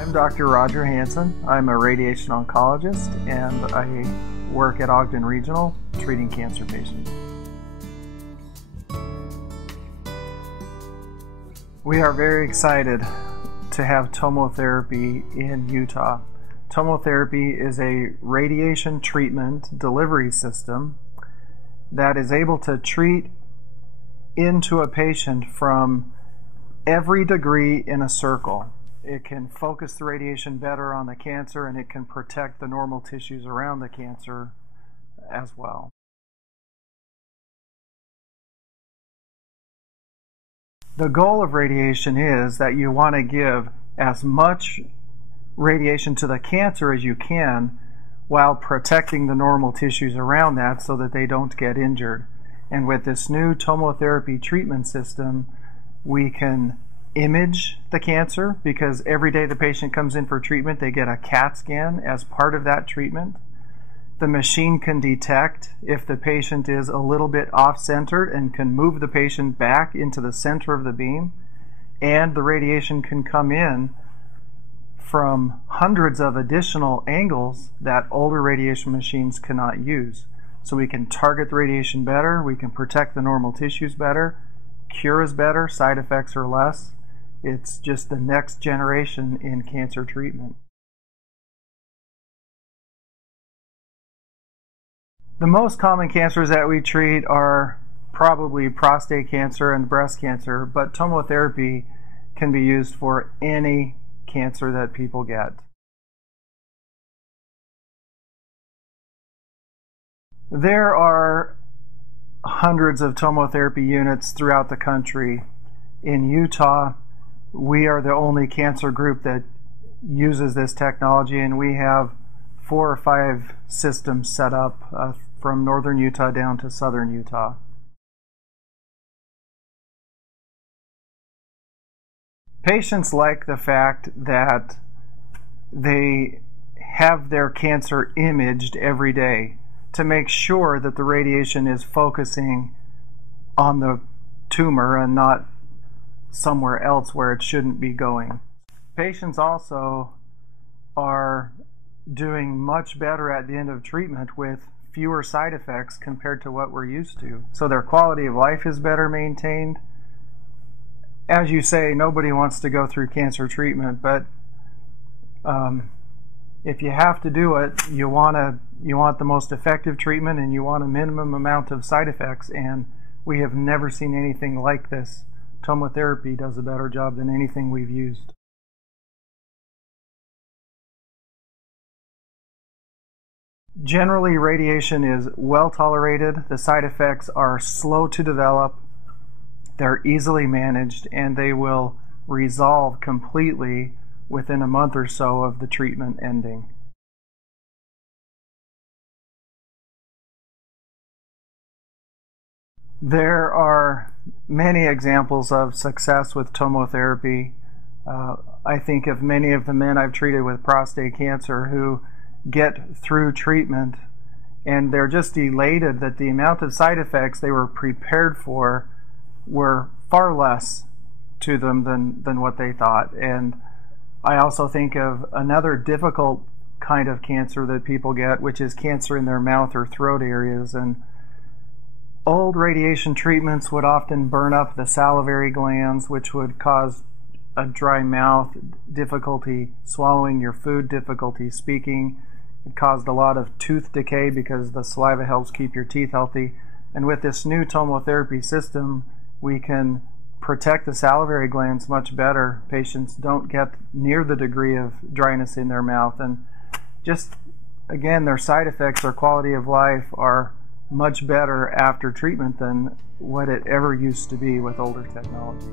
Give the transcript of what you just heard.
I'm Dr. Roger Hansen. I'm a radiation oncologist and I work at Ogden Regional treating cancer patients. We are very excited to have TomoTherapy in Utah. TomoTherapy is a radiation treatment delivery system that is able to treat into a patient from every degree in a circle. It can focus the radiation better on the cancer, and it can protect the normal tissues around the cancer as well. The goal of radiation is that you want to give as much radiation to the cancer as you can while protecting the normal tissues around that so that they don't get injured. And with this new TomoTherapy treatment system, we can image the cancer, because every day the patient comes in for treatment, they get a CAT scan as part of that treatment. The machine can detect if the patient is a little bit off-centered and can move the patient back into the center of the beam, and the radiation can come in from hundreds of additional angles that older radiation machines cannot use. So we can target the radiation better, we can protect the normal tissues better, cure is better, side effects are less. It's just the next generation in cancer treatment. The most common cancers that we treat are probably prostate cancer and breast cancer, but TomoTherapy can be used for any cancer that people get. There are hundreds of TomoTherapy units throughout the country. In Utah, we are the only cancer group that uses this technology, and we have 4 or 5 systems set up from northern Utah down to southern Utah. Patients like the fact that they have their cancer imaged every day to make sure that the radiation is focusing on the tumor and not somewhere else where it shouldn't be going. Patients also are doing much better at the end of treatment with fewer side effects compared to what we're used to. So their quality of life is better maintained. As you say, nobody wants to go through cancer treatment, but if you have to do it, you want the most effective treatment, and you want a minimum amount of side effects, and we have never seen anything like this. TomoTherapy does a better job than anything we've used. Generally, radiation is well tolerated. The side effects are slow to develop. They're easily managed, and they will resolve completely within a month or so of the treatment ending. There are many examples of success with TomoTherapy. I think of many of the men I've treated with prostate cancer who get through treatment and they're just elated that the amount of side effects they were prepared for were far less to them than what they thought. And I also think of another difficult kind of cancer that people get, which is cancer in their mouth or throat areas. And old radiation treatments would often burn up the salivary glands, which would cause a dry mouth, difficulty swallowing your food, difficulty speaking. It caused a lot of tooth decay because the saliva helps keep your teeth healthy. And with this new TomoTherapy system, we can protect the salivary glands much better. Patients don't get near the degree of dryness in their mouth. And just, again, their side effects, their quality of life are much better after treatment than what it ever used to be with older technology.